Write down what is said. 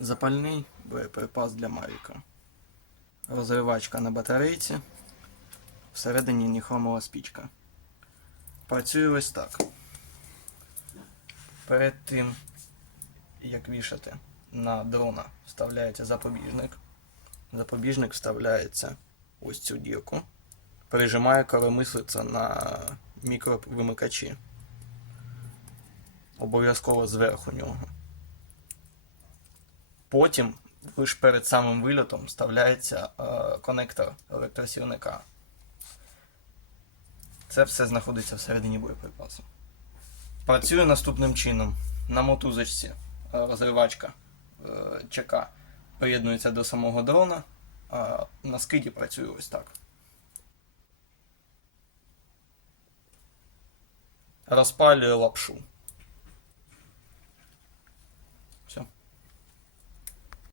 Запальний боєприпас для Мавіка. Розривачка на батарейці. Всередині ніхромова спічка. Працює ось так. Перед тим, як вішати на дрона, вставляється запобіжник. Запобіжник вставляється ось цю дірку. Прижимає коромислиця на мікровимикачі. Обов'язково зверху нього. Потім, лише перед самим вильотом, вставляється е, конектор електросірника. Це все знаходиться всередині боєприпасу. Працює наступним чином. На мотузочці е, розривачка е, ЧК приєднується до самого дрона, а на скиді працює ось так. Розпалює лапшу.